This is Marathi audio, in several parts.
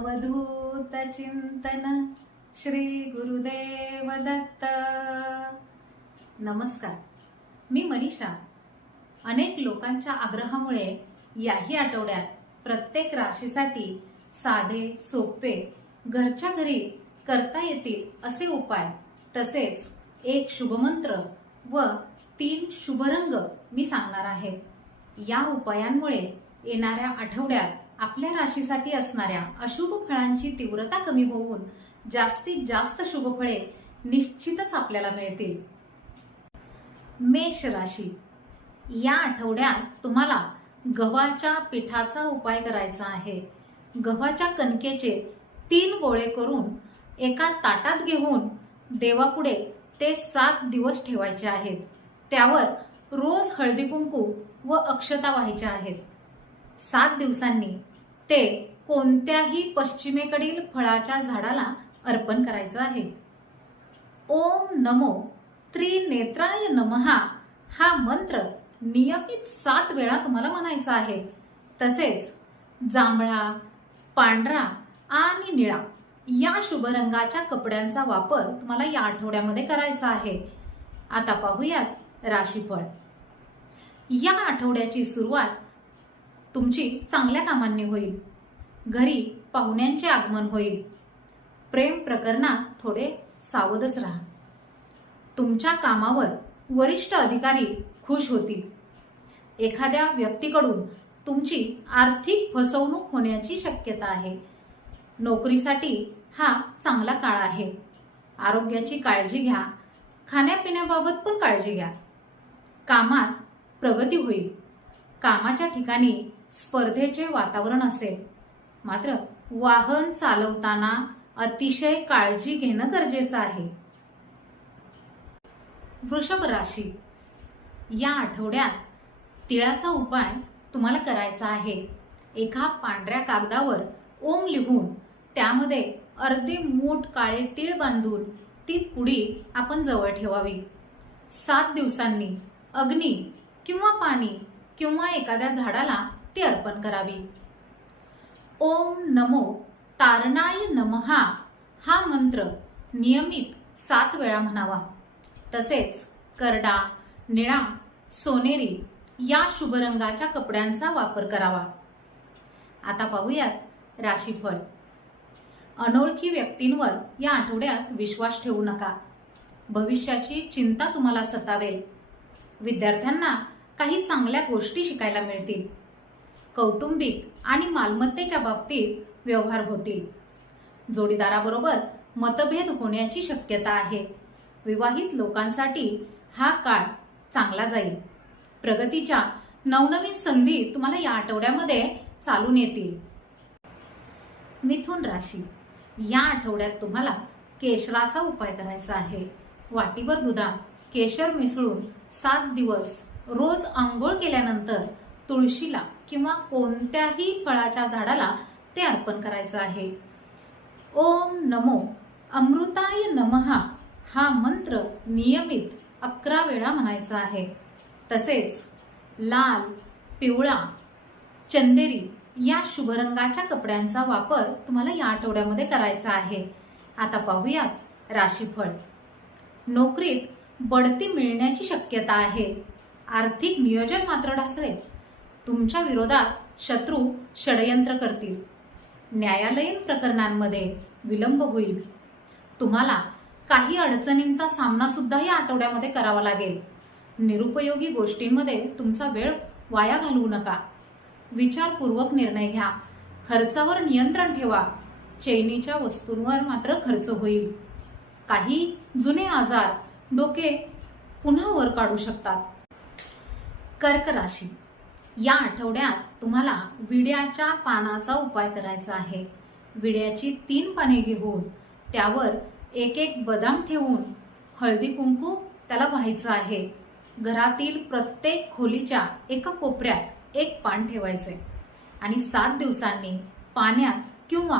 अवधूत चिंतन श्री गुरुदेव दत्त. नमस्कार, मी मनीषा. अनेक लोकांच्या आग्रहामुळे याही आठवड्यात प्रत्येक राशीसाठी साधे सोपे घरच्या घरी करता येतील असे उपाय तसेच एक शुभमंत्र व 3 शुभरंग मी सांगणार आहे. या उपायांमुळे येणाऱ्या आठवड्यात आपल्या राशीसाठी असणाऱ्या अशुभ फळांची तीव्रता कमी होऊन जास्तीत जास्त शुभ फळे निश्चितच आपल्याला मिळतील. मेष राशी, या आठवड्यात तुम्हाला गव्हाच्या पिठाचा उपाय करायचा आहे. गव्हाच्या कणकेचे 3 गोळे करून एका ताटात घेऊन देवापुढे ते 7 दिवस ठेवायचे आहेत. त्यावर रोज हळदी कुंकू व अक्षता व्हायच्या आहेत. 7 दिवसांनी ते कोणत्याही पश्चिमेकडील फळाच्या झाडाला अर्पण करायचं आहे. ओम नमो त्रिनेत्राय नमहा हा मंत्र नियमित 7 वेळा तुम्हाला म्हणायचा आहे. तसेच जांभळा, पांढरा आणि निळा या शुभ रंगाच्या कपड्यांचा वापर तुम्हाला या आठवड्यामध्ये करायचा आहे. आता पाहूयात राशीफळ. या आठवड्याची सुरुवात तुमची चांगल्या कामांनी होईल. घरी पाहुण्यांचे आगमन होईल. प्रेम प्रकरणात थोडे सावधच राहा. तुमच्या कामावर वरिष्ठ अधिकारी खुश होतील. एखाद्या व्यक्तीकडून तुमची आर्थिक फसवणूक होण्याची शक्यता आहे. नोकरीसाठी हा चांगला काळ आहे. आरोग्याची काळजी घ्या. खाण्यापिण्याबाबत पण काळजी घ्या. कामात प्रगती होईल. कामाच्या ठिकाणी स्पर्धेचे वातावरण असेल. मात्र वाहन चालवताना अतिशय काळजी घेणं गरजेचं आहे. वृषभ राशी, या आठवड्यात तिळाचा उपाय तुम्हाला करायचा आहे. एका पांढऱ्या कागदावर ओम लिहून त्यामध्ये अर्धी मूठ काळे तीळ बांधून ती पुडी आपण जवळ ठेवावी. 7 दिवसांनी अग्नी किंवा पाणी किंवा एखाद्या झाडाला ती अर्पण करावी. ओम नमो तारणाय नमहा हा मंत्र नियमित 7 वेळा म्हणावा. तसेच करडा, निळा, सोनेरी या शुभ रंगाच्या कपड्यांचा वापर करावा. आता पाहूयात राशीफळ. अनोळखी व्यक्तींवर या आठवड्यात विश्वास ठेवू नका. भविष्याची चिंता तुम्हाला सतावेल. विद्यार्थ्यांना काही चांगल्या गोष्टी शिकायला मिळतील. कौटुंबिक आणि मालमत्तेच्या बाबतीत व्यवहार होतील. जोडीदाराबरोबर मतभेद होण्याची शक्यता आहे. विवाहित लोकांसाठी हा काळ चांगला जाईल. प्रगतीच्या नवनवीन संधी तुम्हाला या आठवड्यामध्ये चालून येतील. मिथुन राशी, या आठवड्यात तुम्हाला केशराचा उपाय करायचा आहे. वाटीवर दुधात केशर मिसळून 7 दिवस रोज आंघोळ केल्यानंतर तुळशीला किंवा कोणत्याही फळाच्या झाडाला ते अर्पण करायचं आहे. ओम नमो अमृताय नमहा हा मंत्र नियमित 11 वेळा म्हणायचा आहे. तसेच लाल, पिवळा, चंदेरी या शुभ रंगाच्या कपड्यांचा वापर तुम्हाला या आठवड्यामध्ये करायचा आहे. आता पाहूयात राशीफळ. नोकरीत बढती मिळण्याची शक्यता आहे. आर्थिक नियोजन मात्र ढासळेल. तुमच्या विरोधात शत्रू षडयंत्र करतील. न्यायालयीन प्रकरणांमध्ये विलंब होईल. तुम्हाला काही अडचणींचा सामना सुद्धा या आठवड्यामध्ये करावा लागेल. निरुपयोगी गोष्टींमध्ये तुमचा वेळ वाया घालवू नका. विचारपूर्वक निर्णय घ्या. खर्चावर नियंत्रण ठेवा. चैनीच्या वस्तूंवर मात्र खर्च होईल. काही जुने आजार डोके पुन्हा वर काढू शकतात. कर्क राशी, या आठवड्यात तुम्हाला विड्याच्या पानाचा उपाय करायचा आहे. विड्याची 3 पाने घेऊन त्यावर एक बदाम ठेवून हळदी कुंकू त्याला व्हायचं आहे. घरातील प्रत्येक खोलीच्या एका कोपऱ्यात 1 पान ठेवायचे आणि 7 दिवसांनी पाण्यात किंवा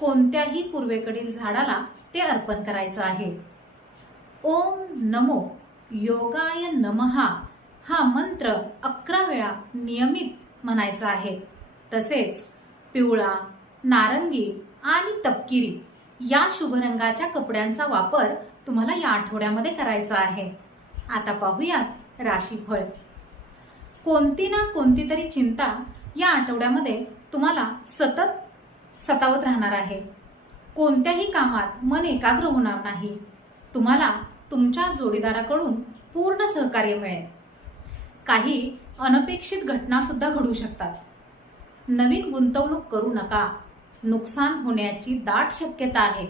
कोणत्याही पूर्वेकडील झाडाला ते अर्पण करायचं आहे. ओम नमो योगाय नमहा हा मंत्र 11 वेळा नियमित म्हणायचा आहे. तसेच पिवळा, नारंगी आणि तपकिरी या शुभ रंगाच्या कपड्यांचा वापर तुम्हाला या आठवड्यामध्ये करायचा आहे. आता पाहूयात राशीफळ. कोणती ना कोणती तरी चिंता या आठवड्यामध्ये तुम्हाला सतत सतावत राहणार आहे. कोणत्याही कामात मन एकाग्र होणार नाही. तुम्हाला तुमच्या जोडीदाराकडून पूर्ण सहकार्य मिळेल. काही अनपेक्षित घटना सुद्धा घडू शकतात. नवीन गुंतवणूक करू नका. नुकसान होण्याची दाट शक्यता आहे.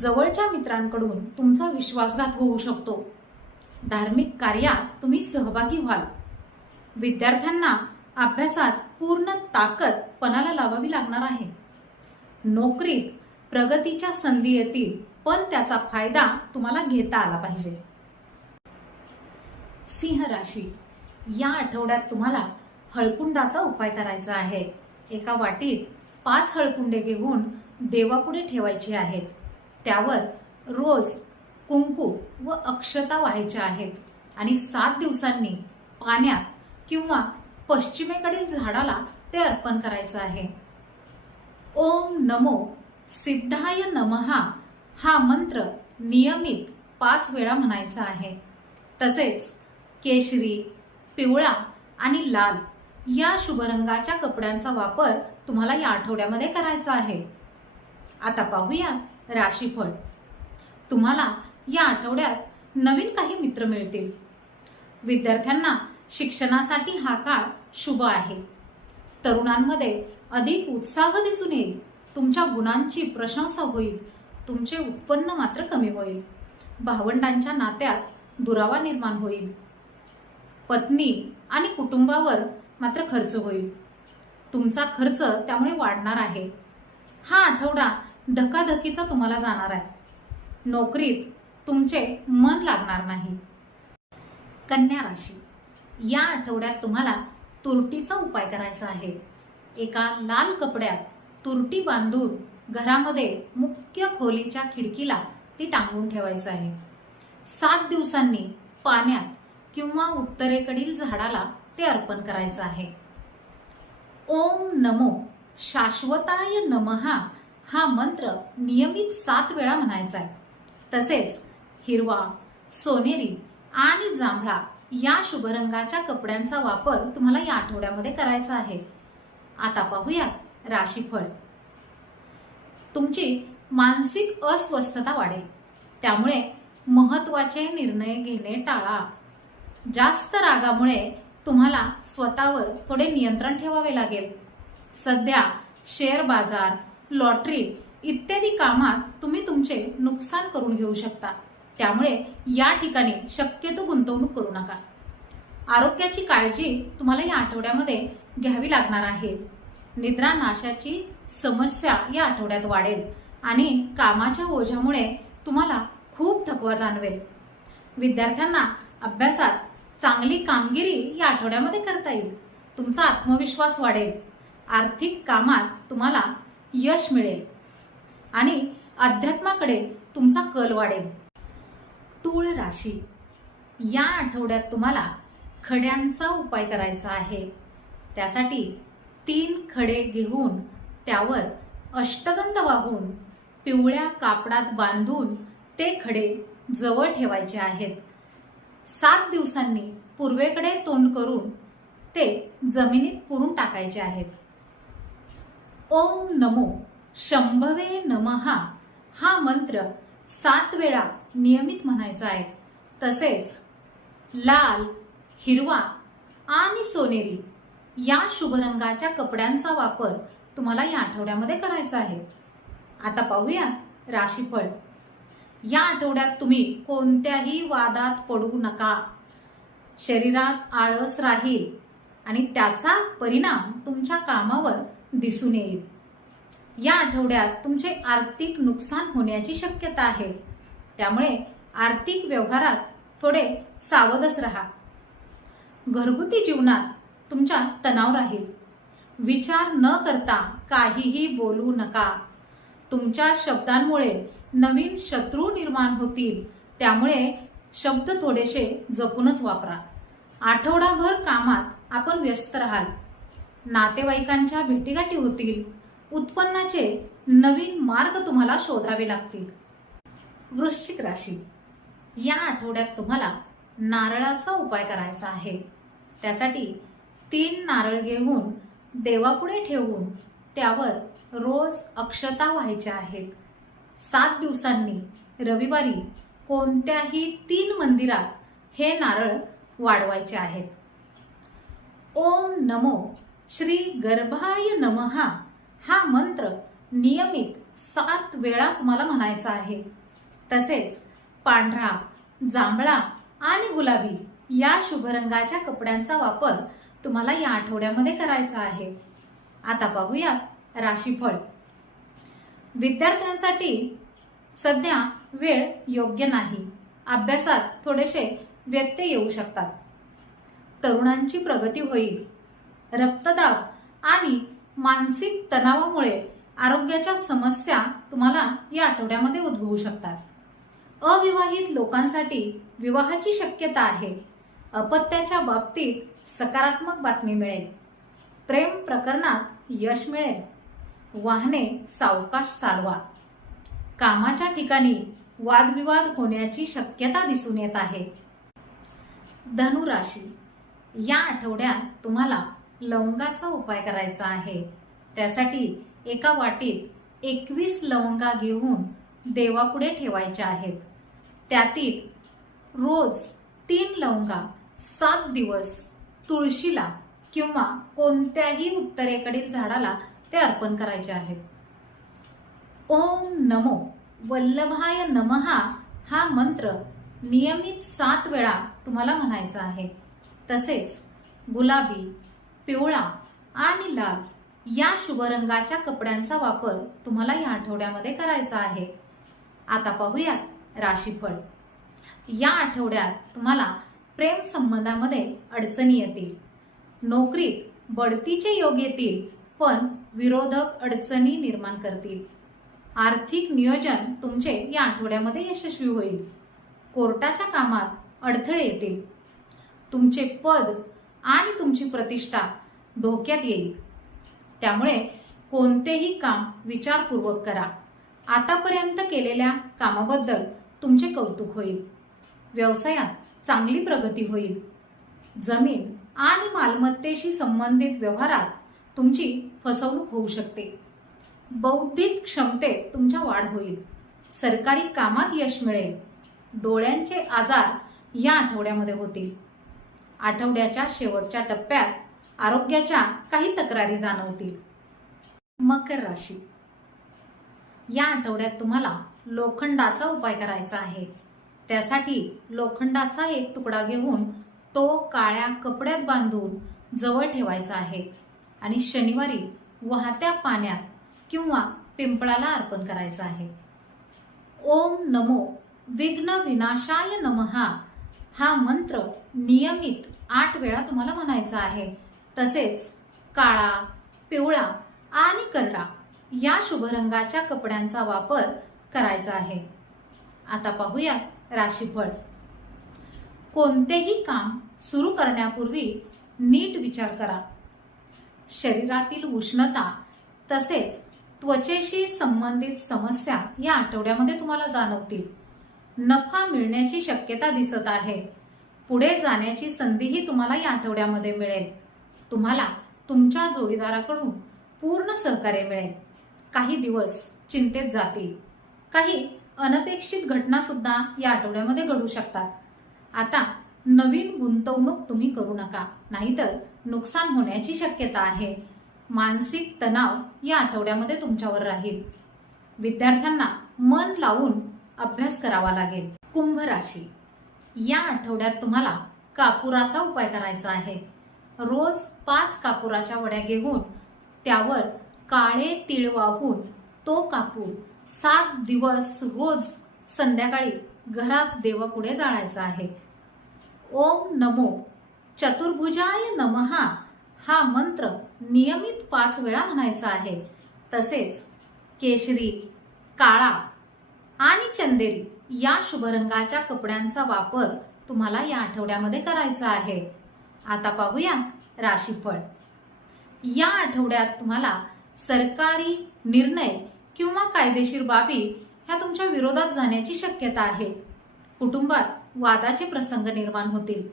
जवळच्या मित्रांकडून तुमचा विश्वासघात होऊ शकतो. धार्मिक कार्यात तुम्ही सहभागी व्हाल. विद्यार्थ्यांना अभ्यासात पूर्ण ताकद पणाला लावावी लागणार आहे. नोकरीत प्रगतीच्या संधी येतील, पण त्याचा फायदा तुम्हाला घेता आला पाहिजे. सिंह राशी. या आठवड्यात तुम्हाला हळकुंडाचा उपाय करायचा आहे. एका वाटीत 5 हळकुंडे घेऊन देवापुढे ठेवायचे आहेत. त्यावर रोज कुंकू व अक्षता व्हायच्या आहेत आणि 7 दिवसांनी पाण्यात किंवा पश्चिमेकडील झाडाला ते अर्पण करायचं आहे. ओम नमो सिद्धाय नमहा हा मंत्र नियमित 5 वेळा म्हणायचा आहे. तसेच केशरी, पिवळा आणि लाल या शुभ रंगाच्या कपड्यांचा वापर तुम्हाला या आठवड्यामध्ये करायचा आहे. आता पाहूया राशीफळ. तुम्हाला या आठवड्यात नवीन काही मित्र मिळतील. विद्यार्थ्यांना शिक्षणासाठी हा काळ शुभ आहे. तरुणांमध्ये अधिक उत्साह दिसून येईल. तुमच्या गुणांची प्रशंसा होईल. तुमचे उत्पन्न मात्र कमी होईल. भावंडांच्या नात्यात दुरावा निर्माण होईल. पत्नी आणि कुटुंबावर मात्र खर्च होईल. तुमचा खर्च त्यामुळे वाढणार आहे. हा आठवडा धकाधकीचा तुम्हाला जाणार आहे. नोकरीत तुमचे मन लागणार नाही. कन्या राशी. या आठवड्यात तुम्हाला तुरटीचा उपाय करायचा आहे. एका लाल कपड्यात तुरटी बांधून घरामध्ये मुख्य खोलीच्या खिडकीला ती टांगून ठेवायचं आहे. 7 दिवसांनी पाण्यात किंवा उत्तरेकडील झाडाला ते अर्पण करायचं आहे. ओम नमो शाश्वताय नमहा हा मंत्र नियमित 7 वेळा म्हणायचा आहे. तसेच हिरवा, सोनेरी आणि जांभळा या शुभ रंगाच्या कपड्यांचा वापर तुम्हाला या आठवड्यामध्ये करायचा आहे. आता पाहूया राशीफळ. तुमची मानसिक अस्वस्थता वाढेल. त्यामुळे महत्त्वाचे निर्णय घेणे टाळा. जास्त रागामुळे तुम्हाला स्वतःवर थोडे नियंत्रण ठेवावे लागेल. सध्या शेअर बाजार, लॉटरी इत्यादी कामात तुम्ही तुमचे नुकसान करून घेऊ शकता. त्यामुळे या ठिकाणी शक्यतो गुंतवणूक करू नका. आरोग्याची काळजी तुम्हाला या आठवड्यामध्ये घ्यावी लागणार आहे. निद्रानाशाची समस्या या आठवड्यात वाढेल आणि कामाच्या ओझ्यामुळे तुम्हाला खूप थकवा जाणवेल. विद्यार्थ्यांना अभ्यासात चांगली कामगिरी या आठवड्यामध्ये करता येईल. तुमचा आत्मविश्वास वाढेल. आर्थिक कामात तुम्हाला यश मिळेल आणि अध्यात्माकडे तुमचा कल वाढेल. तूळ राशी. या आठवड्यात तुम्हाला खड्यांचा उपाय करायचा आहे. त्यासाठी 3 खडे घेऊन त्यावर अष्टगंध वाहून पिवळ्या कापडात बांधून ते खडे जवळ ठेवायचे आहेत. 7 दिवसांनी पूर्वेकडे तोंड करून ते जमिनीत पुरून टाकायचे आहेत. ओम नमो शंभवे नमहा हा मंत्र 7 वेळा नियमित म्हणायचा आहे. तसेच लाल, हिरवा आणि सोनेरी या शुभ रंगाच्या कपड्यांचा वापर तुम्हाला या आठवड्यामध्ये करायचा आहे. आता पाहूया राशीफळ. या आठवड्यात तुम्ही कोणत्याही वादात पडू नका. शरीरात आळस राहील आणि त्याचा परिणाम तुमच्या कामावर दिसून येईल. या आठवड्यात तुमचे आर्थिक नुकसान होण्याची शक्यता आहे. त्यामुळे आर्थिक व्यवहारात थोडे सावधच राहा. घरगुती जीवनात तुमचा तणाव राहील. विचार न करता काहीही बोलू नका. तुमच्या शब्दांमुळे नवीन शत्रू निर्माण होतील. त्यामुळे शब्द थोडेसे जपूनच वापरा. आठवडाभर कामात आपण व्यस्त राहाल. नातेवाईकांच्या भेटीगाठी होतील. उत्पन्नाचे नवीन मार्ग तुम्हाला शोधावे लागतील. वृश्चिक राशी, या आठवड्यात तुम्हाला नारळाचा उपाय करायचा आहे. त्यासाठी 3 नारळ घेऊन देवापुढे ठेवून त्यावर रोज अक्षता व्हायच्या आहेत. 7 दिवसांनी रविवारी कोणत्याही 3 मंदिरात हे नारळ वाढवायचे आहेत. ओम नमो श्री गर्भाय नमः हा मंत्र नियमित 7 वेळा तुम्हाला म्हणायचा आहे. तसेच पांढरा, जांभळा आणि गुलाबी या शुभ रंगाच्या कपड्यांचा वापर तुम्हाला या आठवड्यामध्ये करायचा आहे. आता पाहूया राशीफळ. विद्यार्थ्यांसाठी सध्या वेळ योग्य नाही. अभ्यासात थोडेसे व्यत्यय येऊ शकतात. तरुणांची प्रगती होईल. रक्तदाब आणि मानसिक तणावामुळे आरोग्याच्या समस्या तुम्हाला या आठवड्यामध्ये उद्भवू शकतात. अविवाहित लोकांसाठी विवाहाची शक्यता आहे. अपत्याच्या बाबतीत सकारात्मक बातमी मिळेल. प्रेम प्रकरणात यश मिळेल. वाहने सावकाश चालवा. कामाच्या ठिकाणी वादविवाद होण्याची शक्यता दिसून येत आहे. धनु राशी, या आठवड्यात तुम्हाला लवंगाचा उपाय करायचा आहे. त्यासाठी एका वाटीत 21 लवंगा घेऊन देवापुढे ठेवायच्या आहेत. त्यातील रोज 3 लवंगा 7 दिवस तुळशीला किंवा कोणत्याही उत्तरेकडील झाडाला ते अर्पण करायचे आहेत. ओम नमो वल्लभाय नमः हा मंत्र नियमित 7 वेळा तुम्हाला म्हणायचा आहे. तसेच गुलाबी, पिवळा आणि लाल या शुभ रंगाच्या कपड्यांचा वापर तुम्हाला या आठवड्यामध्ये करायचा आहे. आता पाहूया राशीफळ. या आठवड्यात तुम्हाला प्रेम संबंधामध्ये अडचणी येतील. नोकरीत बढतीचे योग येतील, पण विरोधक अडचणी निर्माण करतील. आर्थिक नियोजन तुमचे या आठवड्यामध्ये यशस्वी होईल. कोर्टाच्या कामात अडथळे येतील. तुमचे पद आणि तुमची प्रतिष्ठा धोक्यात येईल. त्यामुळे कोणतेही काम विचारपूर्वक करा. आतापर्यंत केलेल्या कामाबद्दल तुमचे कौतुक होईल. व्यवसायात चांगली प्रगती होईल. जमीन आणि मालमत्तेशी संबंधित व्यवहारात तुमची फसवणूक होऊ शकते. बौद्धिक क्षमतेत तुमच्या वाढ होईल. सरकारी कामात यश मिळेल. डोळ्यांचे आजार या आठवड्यामध्ये होतील. आठवड्याच्या शेवटच्या टप्प्यात आरोग्याच्या काही तक्रारी जाणवतील. मकर राशी, या आठवड्यात तुम्हाला लोखंडाचा उपाय करायचा आहे. त्यासाठी लोखंडाचा एक तुकडा घेऊन तो काळ्या कपड्यात बांधून जवळ ठेवायचा आहे आणि शनिवारी वाहत्या पाण्यात किंवा पिंपळाला अर्पण करायचा आहे. ओम नमो विघ्न विनाशाय नमः हा मंत्र नियमित 8 वेळा तुम्हाला म्हणायचा आहे. तसेच काळा, पिवळा आणि करडा या शुभ रंगाच्या कपड्यांचा वापर करायचा आहे. आता पाहूया राशीफळ. कोणतेही काम सुरू करण्यापूर्वी नीट विचार करा. शरीरातील उष्णता तसेच त्वचेशी संबंधित समस्या या आठवड्यामध्ये तुम्हाला जाणवतील. नफा मिळण्याची शक्यता दिसत आहे. पुढे जाण्याची संधीही तुम्हाला या आठवड्यामध्ये मिळेल. तुम्हाला तुमच्या जोडीदाराकडून पूर्ण सहकार्य मिळेल. काही दिवस चिंतेत जातील. काही अनपेक्षित घटना सुद्धा या आठवड्यामध्ये घडू शकतात. आता नवीन गुंतवणूक तुम्ही करू नका, नाहीतर नुकसान होण्याची शक्यता आहे. मानसिक तणाव या आठवड्यामध्ये तुमच्यावर राहील. विद्यार्थ्यांना मन लावून अभ्यास करावा लागेल. कुंभ राशी, या आठवड्यात तुम्हाला कापुराचा उपाय करायचा आहे. रोज 5 कापुराच्या वड्या घेऊन त्यावर काळे तीळ वाहून तो कापूर 7 दिवस रोज संध्याकाळी घरात देवापुढे जाळायचा आहे. ओम नमो चतुर्भुजाय नमः हा मंत्र नियमित 5 वेळा म्हणायचा आहे. तसेच केशरी, काळा आणि चंदेरी या शुभ रंगाच्या कपड्यांचा वापर तुम्हाला या आठवड्यामध्ये करायचा आहे. आता पाहूया राशीफळ. या आठवड्यात तुम्हाला सरकारी निर्णय किंवा कायदेशीर बाबी ह्या तुमच्या विरोधात जाण्याची शक्यता आहे. कुटुंबात वादाचे प्रसंग निर्माण होतील.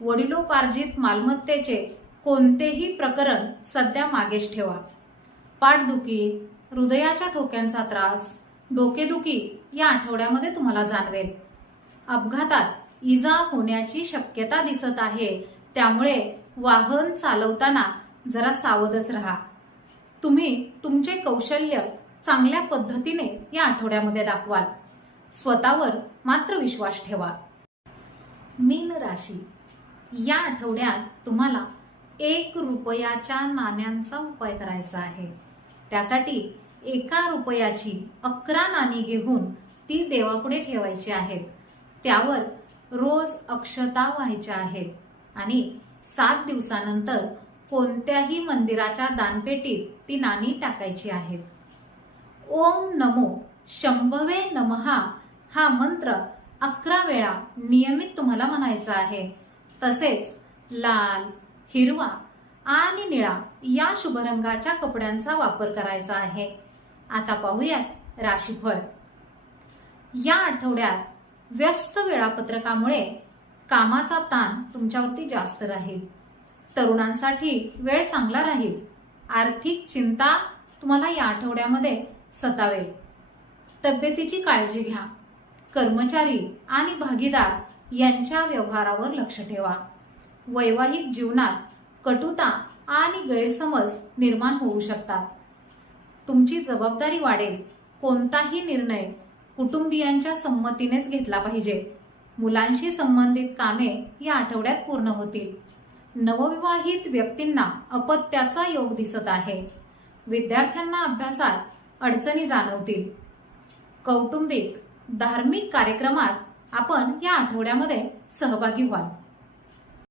वडिलोपार्जित मालमत्तेचे कोणतेही प्रकरण सध्या मागेच ठेवा. पाठदुखी, हृदयाच्या ठोक्यांचा त्रास, डोकेदुखी या आठवड्यामध्ये तुम्हाला जाणवेल. अपघातात इजा होण्याची शक्यता दिसत आहे, त्यामुळे वाहन चालवताना जरा सावधच राहा. तुम्ही तुमचे कौशल्य चांगल्या पद्धतीने या आठवड्यामध्ये दाखवाल. स्वतःवर मात्र विश्वास ठेवा. मीन राशी, या आठवड्यात तुम्हाला 1 रुपयाच्या नाण्यांचा उपाय करायचा आहे. त्यासाठी 1 रुपयाची 11 नाणी घेऊन ती देवापुढे ठेवायची आहेत. त्यावर रोज अक्षता व्हायच्या आहेत आणि 7 दिवसानंतर कोणत्याही मंदिराच्या दानपेटीत ती नाणी टाकायची आहेत. ओम नमो शंभवे नमहा हा मंत्र 11 वेळा नियमित तुम्हाला म्हणायचा आहे. तसेच लाल, हिरवा आणि निळा या शुभ रंगाच्या कपड्यांचा वापर करायचा आहे. आता पाहूयात राशीफळ. या आठवड्यात व्यस्त वेळापत्रकामुळे कामाचा ताण तुमच्यावरती जास्त राहील. तरुणांसाठी वेळ चांगला राहील. आर्थिक चिंता तुम्हाला या आठवड्यामध्ये सतावेल. तब्येतीची काळजी घ्या. कर्मचारी आणि भागीदार यांच्या व्यवहारावर लक्ष ठेवा. वैवाहिक जीवनात कटुता आणि गैरसमज निर्माण होऊ शकतात. तुमची जबाबदारी वाढेल. कोणताही निर्णय कुटुंबियांच्या संमतीनेच घेतला पाहिजे. मुलांशी संबंधित कामे या आठवड्यात पूर्ण होतील. नवविवाहित व्यक्तींना अपत्याचा योग दिसत आहे. विद्यार्थ्यांना अभ्यासात अडचणी जाणवतील. कौटुंबिक धार्मिक कार्यक्रमात आपण या आठवड्यामध्ये सहभागी व्हाल.